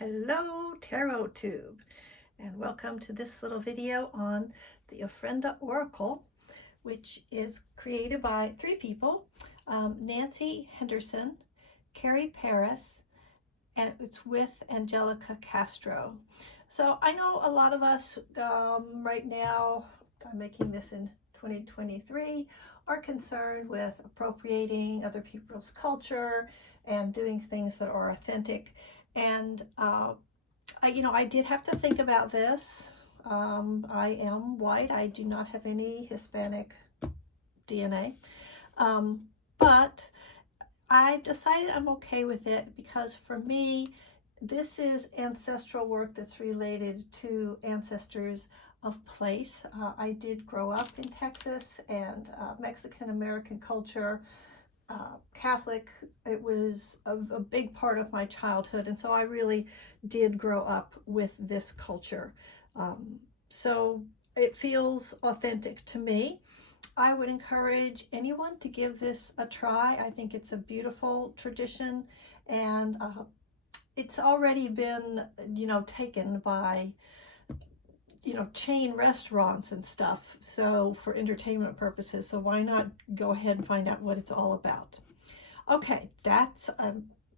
Hello Tarot Tube, and welcome to this little video on the Ofrenda Oracle, which is created by three people, Nancy Henderson, Carrie Paris, and it's with Angelica Castro. So I know a lot of us right now, I'm making this in 2023, are concerned with appropriating other people's culture and doing things that are authentic. And I did have to think about this. I am white. I do not have any Hispanic DNA. But I've decided I'm okay with it because for me, this is ancestral work that's related to ancestors of place. I did grow up in Texas and Mexican American culture, Catholic. It was a big part of my childhood, and so I really did grow up with this culture. So it feels authentic to me. I would encourage anyone to give this a try. I think it's a beautiful tradition, and it's already been, taken by, chain restaurants and stuff, so for entertainment purposes. So why not go ahead and find out what it's all about? Okay, that's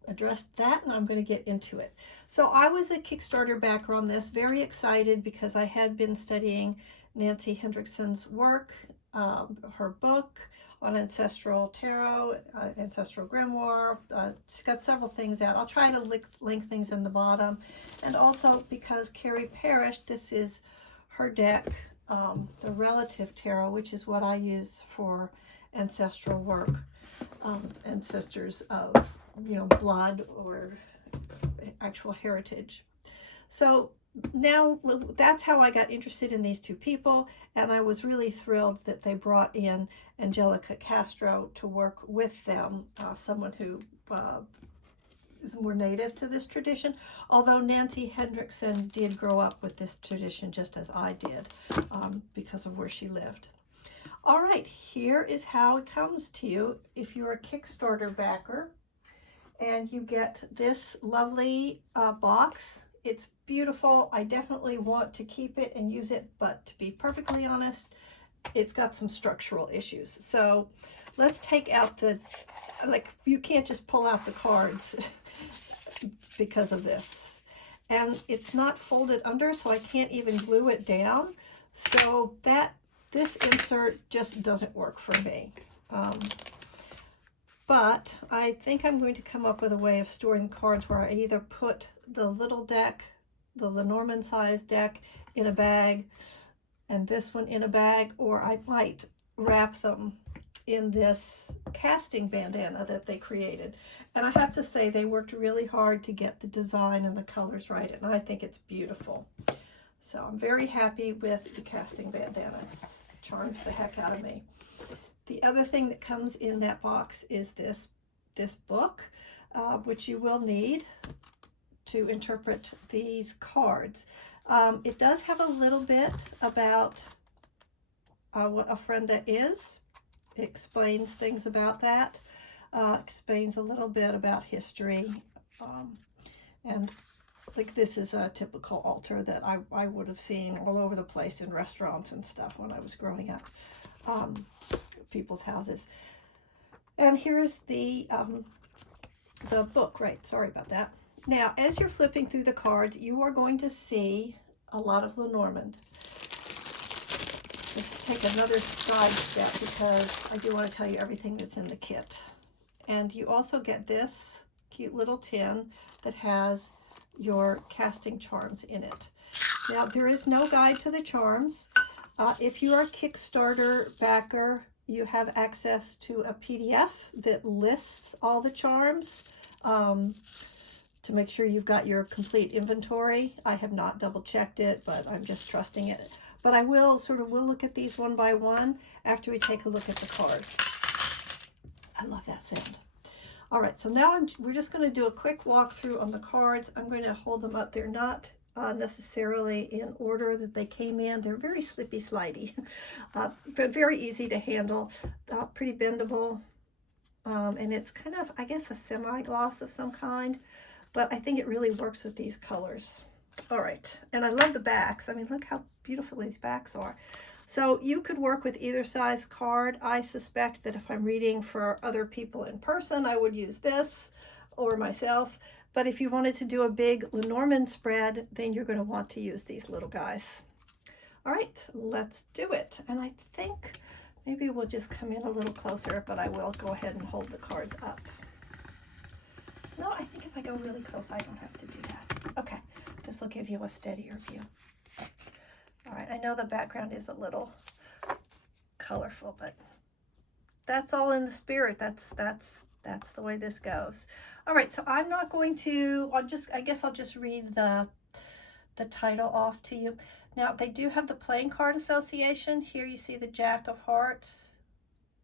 addressed that, and I'm going to get into it. So I was a Kickstarter backer on this, very excited because I had been studying Nancy Hendrickson's work, her book on ancestral tarot, ancestral grimoire. She's got several things out. I'll try to link things in the bottom. And also because Carrie Parrish, this is her deck, the Relative Tarot, which is what I use for ancestral work, ancestors of, blood or actual heritage. So now that's how I got interested in these two people, and I was really thrilled that they brought in Angelica Castro to work with them, someone who is more native to this tradition, although Nancy Hendrickson did grow up with this tradition just as I did, because of where she lived. All right, here is how it comes to you if you're a Kickstarter backer, and you get this lovely box. It's beautiful. I definitely want to keep it and use it, but to be perfectly honest, it's got some structural issues. So let's take out you can't just pull out the cards because of this. And it's not folded under, so I can't even glue it down. So this insert just doesn't work for me. But I think I'm going to come up with a way of storing cards where I either put the little deck, the Lenormand size deck, in a bag, and this one in a bag, or I might wrap them in this casting bandana that they created. And I have to say, they worked really hard to get the design and the colors right, and I think it's beautiful. So I'm very happy with the casting bandana. It charms the heck out of me. The other thing that comes in that box is this book, which you will need to interpret these cards. It does have a little bit about what Ofrenda is. It explains things about that, explains a little bit about history, and like this is a typical altar that I would have seen all over the place in restaurants and stuff when I was growing up, people's houses. And here's the book, right? Sorry about that. Now, as you're flipping through the cards, you are going to see a lot of Lenormand. Just take another side step because I do want to tell you everything that's in the kit. And you also get this cute little tin that has your casting charms in it. Now, there is no guide to the charms. If you are a Kickstarter backer, you have access to a PDF that lists all the charms to make sure you've got your complete inventory. I have not double checked it, but I'm just trusting it. But I will we'll look at these one by one after we take a look at the cards. I love that sound. All right, so now we're just going to do a quick walkthrough on the cards. I'm going to hold them up. They're not necessarily in order that they came in. They're very slippy slidey, but very easy to handle, pretty bendable, and it's kind of, I guess, a semi-gloss of some kind. but I think it really works with these colors. All right, and I love the backs. I mean, look how beautiful these backs are. So you could work with either size card. I suspect that if I'm reading for other people in person, I would use this, or myself. But if you wanted to do a big Lenormand spread, then you're going to want to use these little guys. All right, let's do it. And I think maybe we'll just come in a little closer, but I will go ahead and hold the cards up. No, I think if I go really close, I don't have to do that. Okay, this will give you a steadier view. All right, I know the background is a little colorful, but that's all in the spirit. That's the way this goes. All right, so I'm not going to, I guess I'll just read the title off to you. Now, they do have the playing card association. Here you see the Jack of Hearts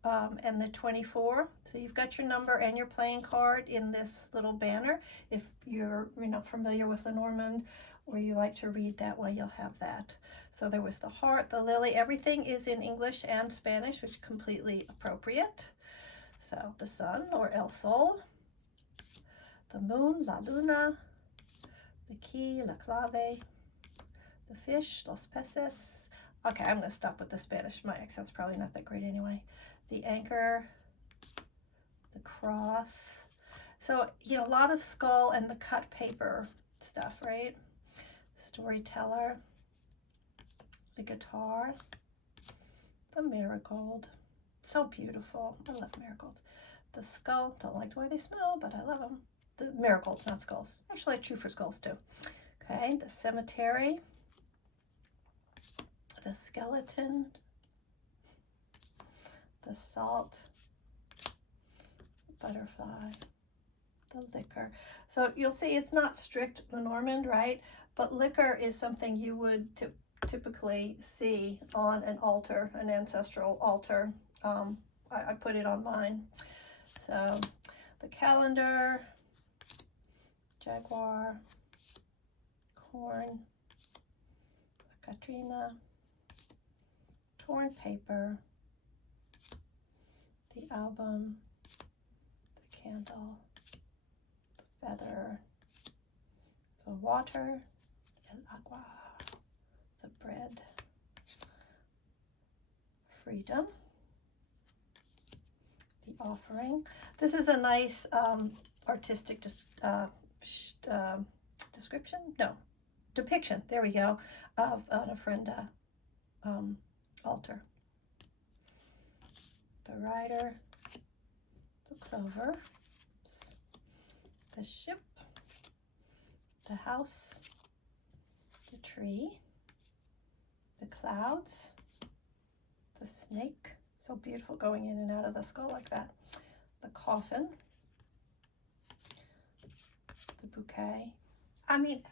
and the 24. So you've got your number and your playing card in this little banner. If you're familiar with Lenormand or you like to read that way, you'll have that. So there was the heart, the lily. Everything is in English and Spanish, which is completely appropriate. So the sun, or el sol, the moon, la luna, the key, la clave, the fish, los peces. Okay, I'm going to stop with the Spanish. My accent's probably not that great anyway. The anchor, the cross. So, you know, a lot of skull and the cut paper stuff, right? Storyteller, the guitar, the marigold. So beautiful. I love marigolds. The skull. Don't like the way they smell, but I love them. The marigolds, not skulls. Actually, I chew for skulls too. Okay, the cemetery, the skeleton, the salt, the butterfly, the liquor. So you'll see it's not strict Lenormand, right? But liquor is something you would typically see on an altar, an ancestral altar. I put it on mine. So the calendar, jaguar, corn, Katrina, torn paper, the album, the candle, the feather, the water, el agua, the bread, freedom, the offering. This is a nice artistic description? No, depiction, there we go, of an Ofrenda altar. The rider, the clover, the ship, the house, the tree, the clouds, the snake, so beautiful going in and out of the skull like that, the coffin, the bouquet. I mean,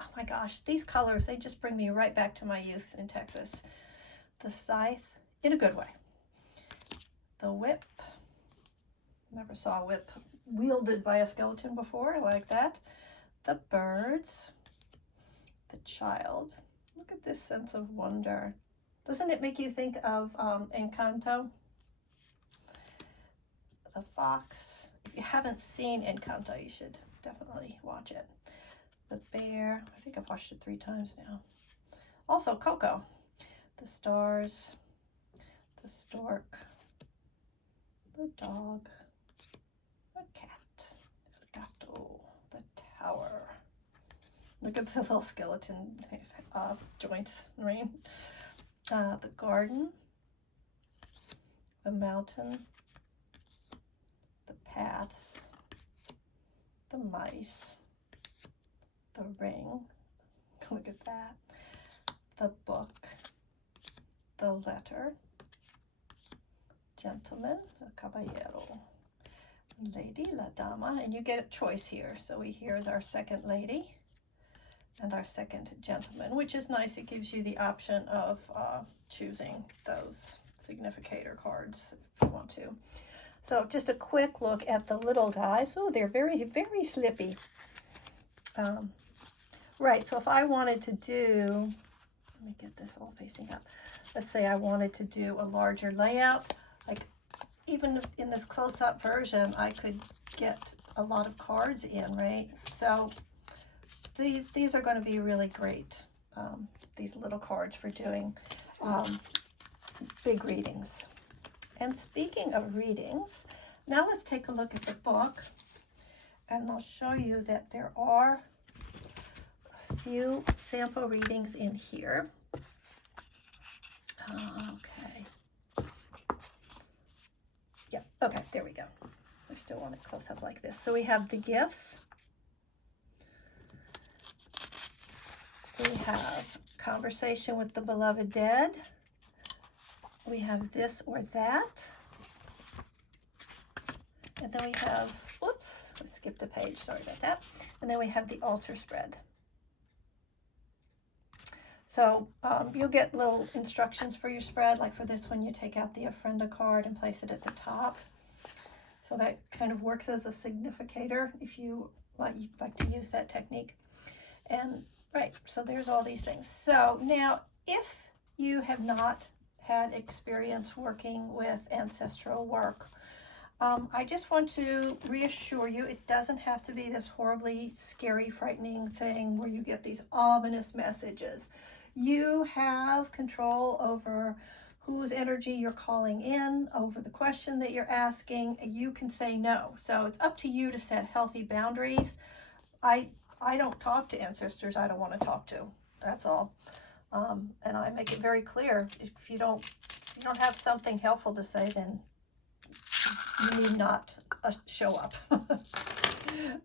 oh my gosh, these colors, they just bring me right back to my youth in Texas. The scythe, in a good way. The whip, never saw a whip wielded by a skeleton before like that. The birds, the child. Look at this sense of wonder. Doesn't it make you think of Encanto? The fox. If you haven't seen Encanto, you should definitely watch it. The bear. I think I've watched it 3 times now. Also Coco. The stars. The stork. The dog. The cat. El gato. The tower. Look at the little skeleton joints, right? The garden, the mountain, the paths, the mice, the ring, look at that, the book, the letter, gentleman, the caballero, lady, la dama, and you get a choice here. So here's our second lady and our second gentleman, which is nice. It gives you the option of choosing those significator cards if you want to. So just a quick look at the little guys. Oh, they're very, very slippy. Right, so if I wanted to do, let me get this all facing up. Let's say I wanted to do a larger layout, like even in this close-up version, I could get a lot of cards in, right? So these are going to be really great, these little cards for doing big readings. And speaking of readings, now let's take a look at the book, and I'll show you that there are a few sample readings in here. Okay. Yeah, okay, there we go. I still want it close up like this. So we have the gifts. We have conversation with the beloved dead. We have this or that. And then we have, whoops, I skipped a page, sorry about that. And then we have the altar spread. So you'll get little instructions for your spread. Like for this one, you take out the Ofrenda card and place it at the top. So that kind of works as a significator if you'd like to use that technique. And right, so there's all these things. So now, if you have not had experience working with ancestral work, I just want to reassure you, it doesn't have to be this horribly scary, frightening thing where you get these ominous messages. You have control over whose energy you're calling in, over the question that you're asking. You can say no. So it's up to you to set healthy boundaries. I don't talk to ancestors I don't want to talk to. That's all. And I make it very clear, if you don't have something helpful to say, then you need not show up.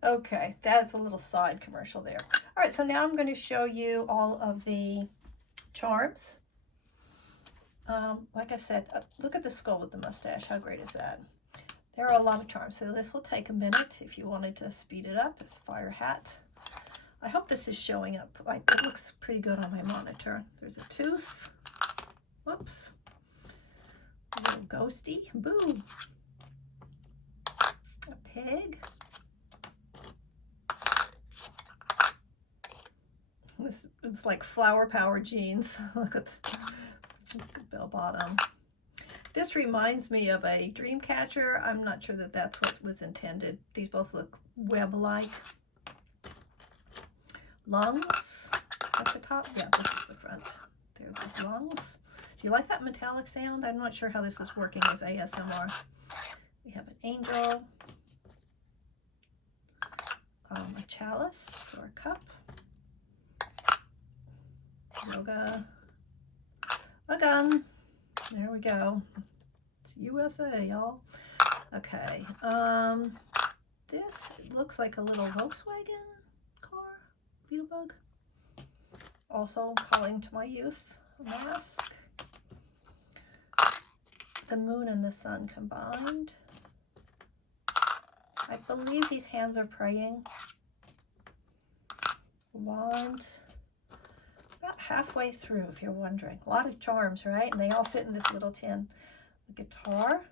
Okay, that's a little side commercial there. All right, so now I'm going to show you all of the charms. Like I said, look at the skull with the mustache. How great is that? There are a lot of charms, so this will take a minute if you wanted to speed it up. It's fire hat. I hope this is showing up. It looks pretty good on my monitor. There's a tooth. Whoops. A little ghosty. Boo. A pig. It's like flower power jeans. Look at the bell bottom. This reminds me of a dream catcher. I'm not sure that that's what was intended. These both look web-like. Lungs. Is that the top? Yeah, this is the front. There are these lungs. Do you like that metallic sound? I'm not sure how this is working as ASMR. We have an angel. A chalice or a cup. Yoga. A gun. There we go. It's USA, y'all. Okay. This looks like a little Volkswagen car. Beetlebug. Also calling to my youth. A mask. The moon and the sun combined. I believe these hands are praying. Wand. About halfway through, if you're wondering. A lot of charms, right? And they all fit in this little tin. The guitar.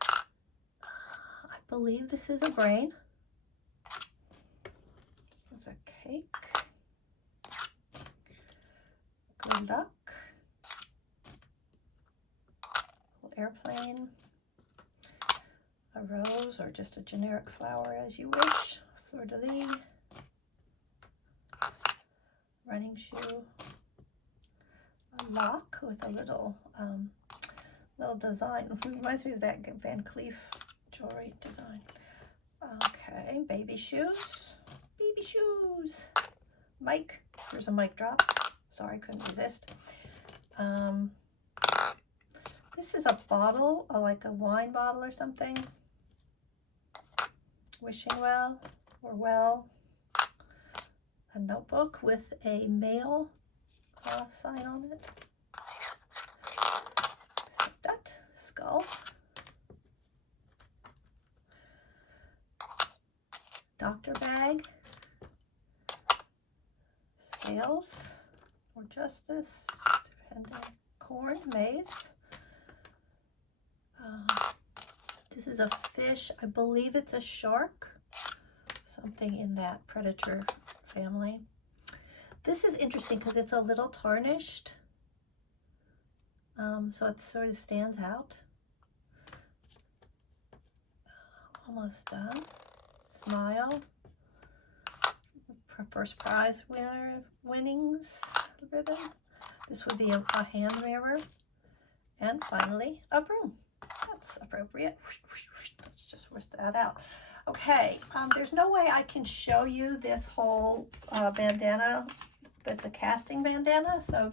I believe this is a brain. It's a cake. Good luck. Airplane. A rose, or just a generic flower as you wish. Fleur de lis. Running shoe. A lock with a little design. It reminds me of that Van Cleef jewelry design. Okay, baby shoes. Baby shoes. Mic. Here's a mic drop. Sorry, couldn't resist. This is a bottle, like a wine bottle or something. Wishing well or well. A notebook with a male sign on it. That skull. Doctor bag. Scales or justice, depending. Corn, maize. This is a fish. I believe it's a shark. Something in that predator family. This is interesting because it's a little tarnished. So it sort of stands out. almost done. Smile. First prize winner winnings ribbon. This would be a hand mirror. And finally, a broom. That's appropriate. Let's just whisk that out. Okay, there's no way I can show you this whole bandana, but it's a casting bandana. So,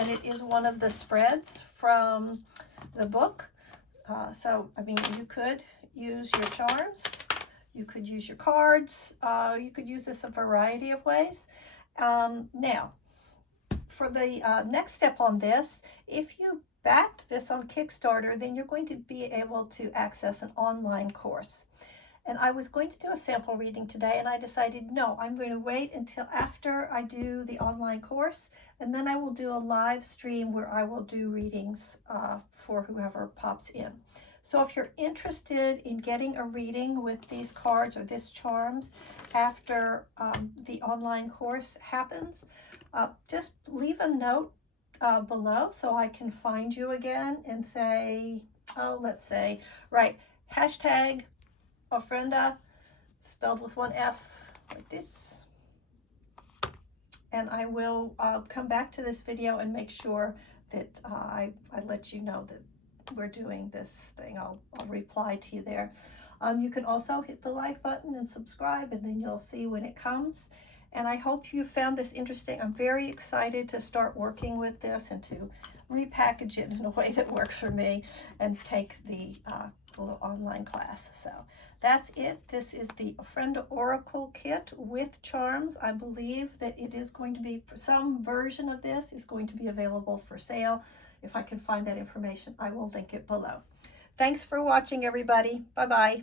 and it is one of the spreads from the book. So, I mean, you could use your charms. You could use your cards. You could use this a variety of ways. Now, for the next step on this, if you backed this on Kickstarter, then you're going to be able to access an online course. And I was going to do a sample reading today, and I decided, no, I'm going to wait until after I do the online course, and then I will do a live stream where I will do readings for whoever pops in. So if you're interested in getting a reading with these cards or this charms after the online course happens, just leave a note below so I can find you again and say, oh, let's say, right, hashtag Ofrenda, spelled with one F, like this. And I will come back to this video and make sure that I let you know that we're doing this thing. I'll reply to you there. You can also hit the like button and subscribe, and then you'll see when it comes. And I hope you found this interesting. I'm very excited to start working with this and to repackage it in a way that works for me and take the little online class. So that's it. This is the Ofrenda Oracle Kit with charms. I believe that it is going to be, some version of this is going to be available for sale. If I can find that information, I will link it below. Thanks for watching, everybody. Bye-bye.